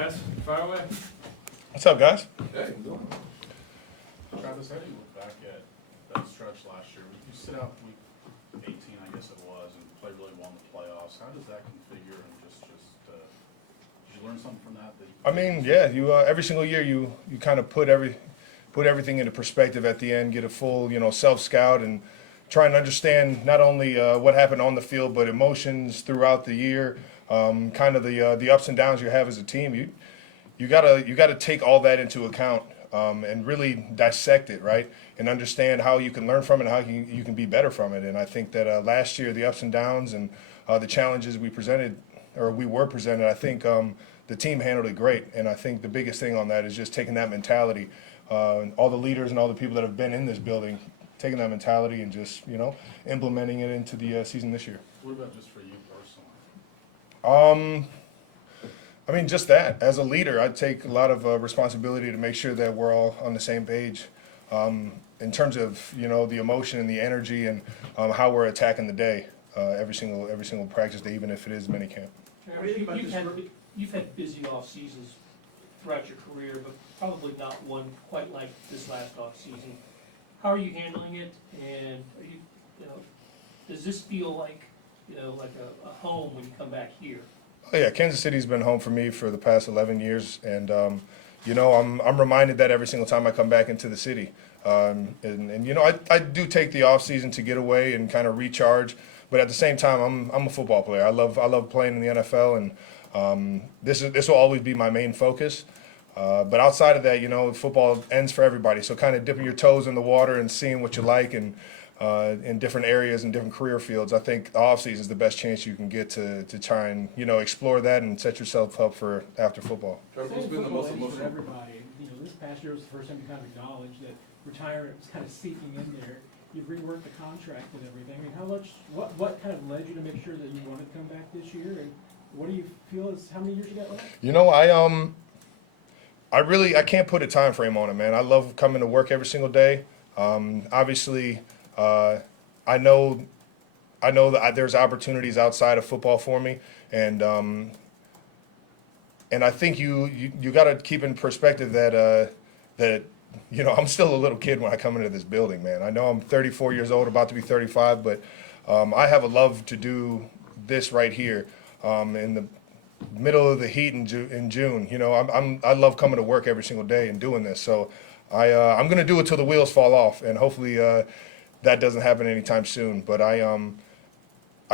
guys. Fire away. What's up, guys? Hey, I'm doing. Travis, how do you look back at that stretch last year? You sit out week 18, I guess it was, and played really well in the playoffs. How does that configure, and did you learn something from that? I mean, yeah, you every single year you kind of put everything into perspective at the end, get a full self scout, and try and understand not only what happened on the field but emotions throughout the year, kind of the ups and downs you have as a team. You gotta take all that into account and really dissect it, right, and understand how you can learn from it and how you can be better from it. And I think that last year the ups and downs and the challenges we were presented, I think the team handled it great. And I think the biggest thing on that is just taking that mentality. All the leaders and all the people that have been in this building, taking that mentality and just implementing it into the season this year. What about just for you personally? I mean, just that. As a leader, I take a lot of responsibility to make sure that we're all on the same page in terms of the emotion and the energy and how we're attacking the day every single practice day, even if it is minicamp. You've had busy off seasons throughout your career, but probably not one quite like this last off season. How are you handling it? And are you, does this feel like like a home when you come back here? Oh yeah, Kansas City's been home for me for the past 11 years, and I'm reminded that every single time I come back into the city. I do take the off season to get away and kind of recharge, but at the same time, I'm a football player. I love playing in the NFL, and this will always be my main focus. But outside of that, football ends for everybody. So kind of dipping your toes in the water and seeing what you like and in different areas and different career fields, I think the offseason is the best chance you can get to try and explore that and set yourself up for after football. Travis, what's Saying been the most football ends for emotional? everybody. This past year was the first time you kind of acknowledged that retirement was kind of seeping in there. You've reworked the contract and everything. I mean, what kind of led you to make sure that you wanted to come back this year? And what do you feel is how many years you got left? I can't put a time frame on it, man. I love coming to work every single day. Obviously, I know that there's opportunities outside of football for me, and I think you got to keep in perspective that I'm still a little kid when I come into this building, man. I know I'm 34 years old, about to be 35, but I have a love to do this right here in the middle of the heat in June. I love coming to work every single day and doing this. So I'm going to do it till the wheels fall off, and hopefully that doesn't happen anytime soon. But I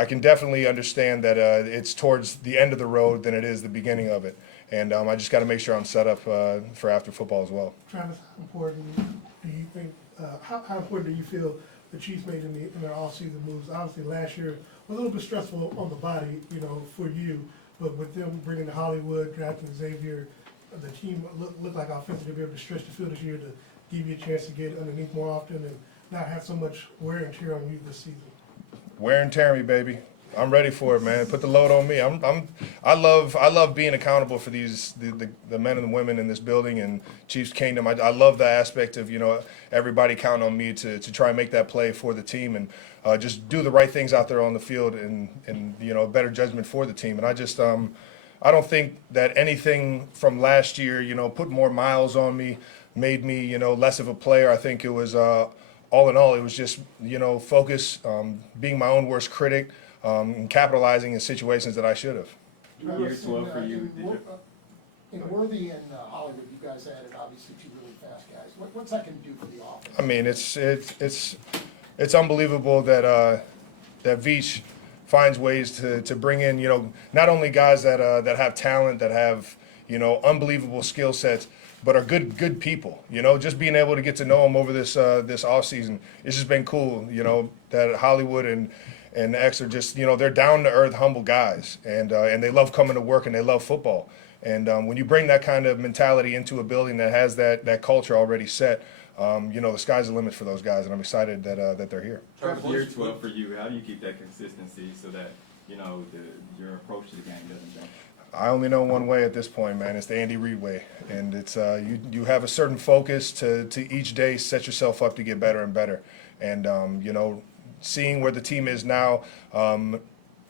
can definitely understand that it's towards the end of the road than it is the beginning of it. And I just got to make sure I'm set up for after football as well. Travis, how important do you think? How important do you feel the Chiefs made in their off-season moves? Obviously, last year was a little bit stressful on the body, for you. But with them bringing to Hollywood, drafting Xavier, the team looked like offensively be able to stretch the field this year to give you a chance to get underneath more often and not have so much wear and tear on you this season. Wear and tear me, baby. I'm ready for it, man. Put the load on me. I love being accountable for the men and women in this building and Chiefs Kingdom. I love the aspect of everybody counting on me to try and make that play for the team and just do the right things out there on the field and better judgment for the team. And I don't think that anything from last year put more miles on me, made me less of a player. I think it was all in all, it was just focus, being my own worst critic. And capitalizing in situations that I should have. Year 12 for you. In Worthy and Hollywood, you guys added obviously two really fast guys. What's that going to do for the offense? I mean, it's unbelievable that Veach finds ways to bring in not only guys that have talent, that have unbelievable skill sets, but are good people. Just being able to get to know them over this off season, it's just been cool. That Hollywood and X are just, they're down-to-earth, humble guys, and they love coming to work and they love football. And when you bring that kind of mentality into a building that has that culture already set, the sky's the limit for those guys, and I'm excited that they're here. Travis, Year 12 for you, how do you keep that consistency so that, your approach to the game doesn't change? I only know one way at this point, man. It's the Andy Reid way, and it's you have a certain focus to each day, set yourself up to get better and better, and seeing where the team is now,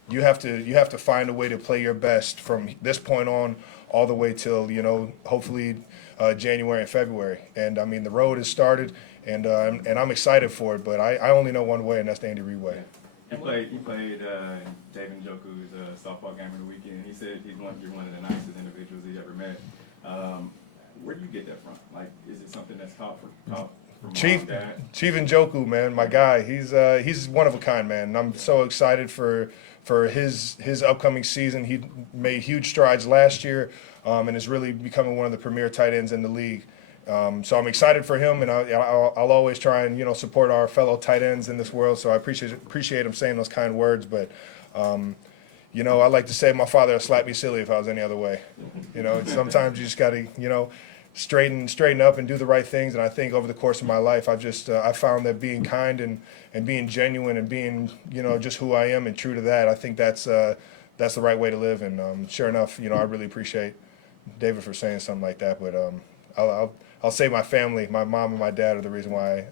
you have to find a way to play your best from this point on all the way till, hopefully January and February. And I mean, the road has started, and I'm excited for it. But I only know one way, and that's the Andy Reid way. You played David Njoku's softball game on the weekend. He said you're one of the nicest individuals he's ever met. Where do you get that from? Like, is it something that's taught from Chief mom, dad? Chief Njoku, man, my guy. He's one of a kind, man. And I'm so excited for his upcoming season. He made huge strides last year, and is really becoming one of the premier tight ends in the league. So I'm excited for him, and I'll always try and support our fellow tight ends in this world. So I appreciate him saying those kind words. But I like to say my father would slap me silly if I was any other way. Sometimes you just got to straighten up and do the right things. And I think over the course of my life, I found that being kind and being genuine and being just who I am and true to that, I think that's the right way to live. And sure enough, I really appreciate David for saying something like that. But I'll say my family, my mom and my dad are the reason why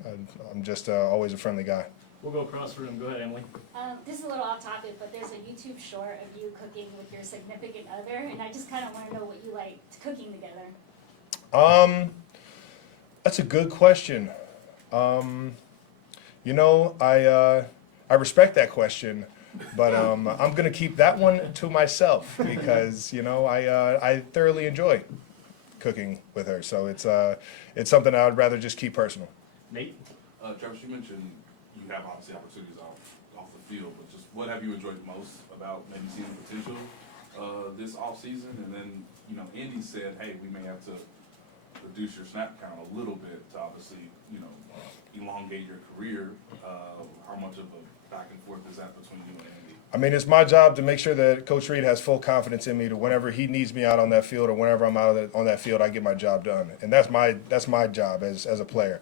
I'm just always a friendly guy. We'll go across the room. Go ahead, Emily. This is a little off topic, but there's a YouTube short of you cooking with your significant other, and I just kind of want to know what you like cooking together. That's a good question. I respect that question, but I'm gonna keep that one to myself because I thoroughly enjoy cooking with her. So it's something I would rather just keep personal. Nate? Travis, you mentioned you have obviously opportunities off the field, but just what have you enjoyed most about maybe seeing the potential this off season? And then Andy said, hey, we may have to reduce your snap count a little bit to obviously elongate your career. How much of a back and forth is that between you and Andy? I mean, it's my job to make sure that Coach Reid has full confidence in me to whenever he needs me out on that field or whenever I'm out on that field, I get my job done. And that's my job as a player.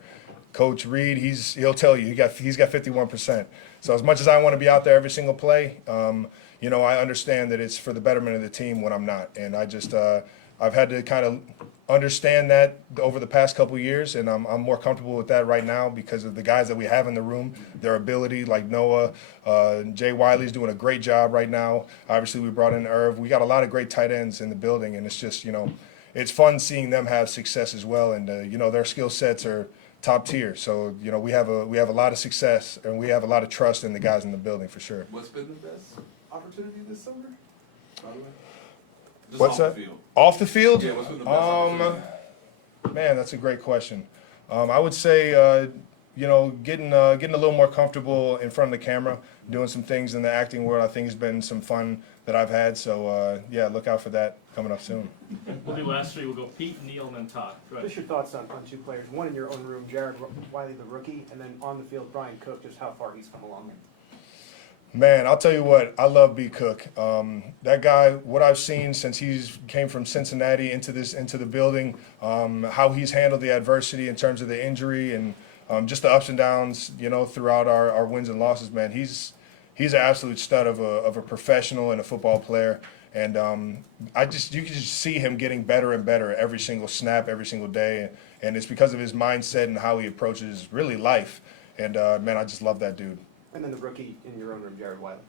Coach Reid, he'll tell you he's got 51%. So as much as I want to be out there every single play, I understand that it's for the betterment of the team when I'm not. And I've had to kind of understand that over the past couple of years, and I'm more comfortable with that right now because of the guys that we have in the room, their ability, like Noah, Jay Wiley's doing a great job right now. Obviously, we brought in Irv. We got a lot of great tight ends in the building, and it's just, it's fun seeing them have success as well, and their skill sets are top tier. So we have a lot of success, and we have a lot of trust in the guys in the building for sure. What's been the best opportunity this summer, by the way? Just What's off that? the field. Off the field? Yeah, what's been the best opportunity? Man, that's a great question. I would say, getting a little more comfortable in front of the camera, doing some things in the acting world. I think has been some fun that I've had. So look out for that coming up soon. We'll do last three. We'll go Pete, Neil, and then Todd. Go ahead. Just your thoughts on two players. One in your own room, Jared Wiley, the rookie, and then on the field, Brian Cook, just how far he's come along. Man, I'll tell you what, I love B. Cook. That guy, what I've seen since he's came from Cincinnati into the building, how he's handled the adversity in terms of the injury and just the ups and downs, throughout our wins and losses, man. He's an absolute stud of a professional and a football player. And you can just see him getting better and better every single snap, every single day. And it's because of his mindset and how he approaches really life. And man, I just love that dude. And then the rookie in your own room, Jared Wiley.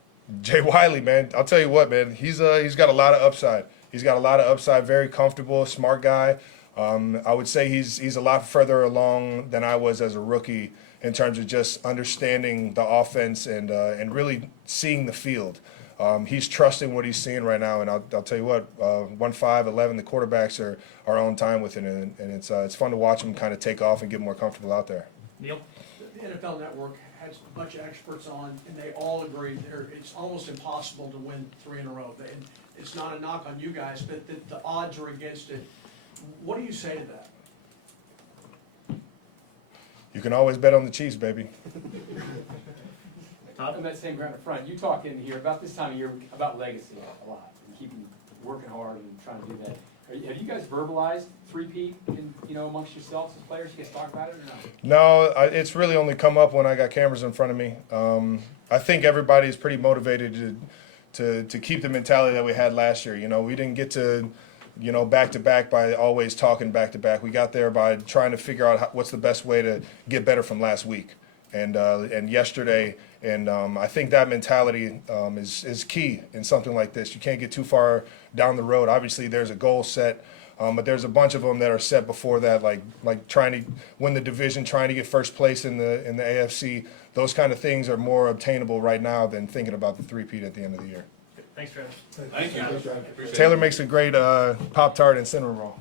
Jay Wiley, man, I'll tell you what, man, he's got a lot of upside. He's got a lot of upside, very comfortable, smart guy. I would say he's a lot further along than I was as a rookie in terms of just understanding the offense and really seeing the field. He's trusting what he's seeing right now, and I'll tell you what, 1-5-11, the quarterbacks are on time with it, and it's fun to watch him kind of take off and get more comfortable out there. Neil? The NFL Network has a bunch of experts on, and they all agree it's almost impossible to win 3 in a row. And it's not a knock on you guys, but the odds are against it. What do you say to that? You can always bet on the Chiefs, baby. Todd? On that same ground up front, you talk in here about this time of year about legacy a lot, and keeping working hard and trying to do that. Have you guys verbalized three-peat amongst yourselves as players? You guys talk about it or not? No, it's really only come up when I got cameras in front of me. I think everybody's pretty motivated to keep the mentality that we had last year. We didn't get to, back to back by always talking back to back. We got there by trying to figure out what's the best way to get better from last week and yesterday And I think that mentality is key in something like this. You can't get too far down the road. Obviously, there's a goal set, but there's a bunch of them that are set before that, like trying to win the division, trying to get first place in the AFC. Those kind of things are more obtainable right now than thinking about the three-peat at the end of the year. Thanks, Travis. Thank you. Appreciate it. Taylor makes a great Pop-Tart and cinnamon roll.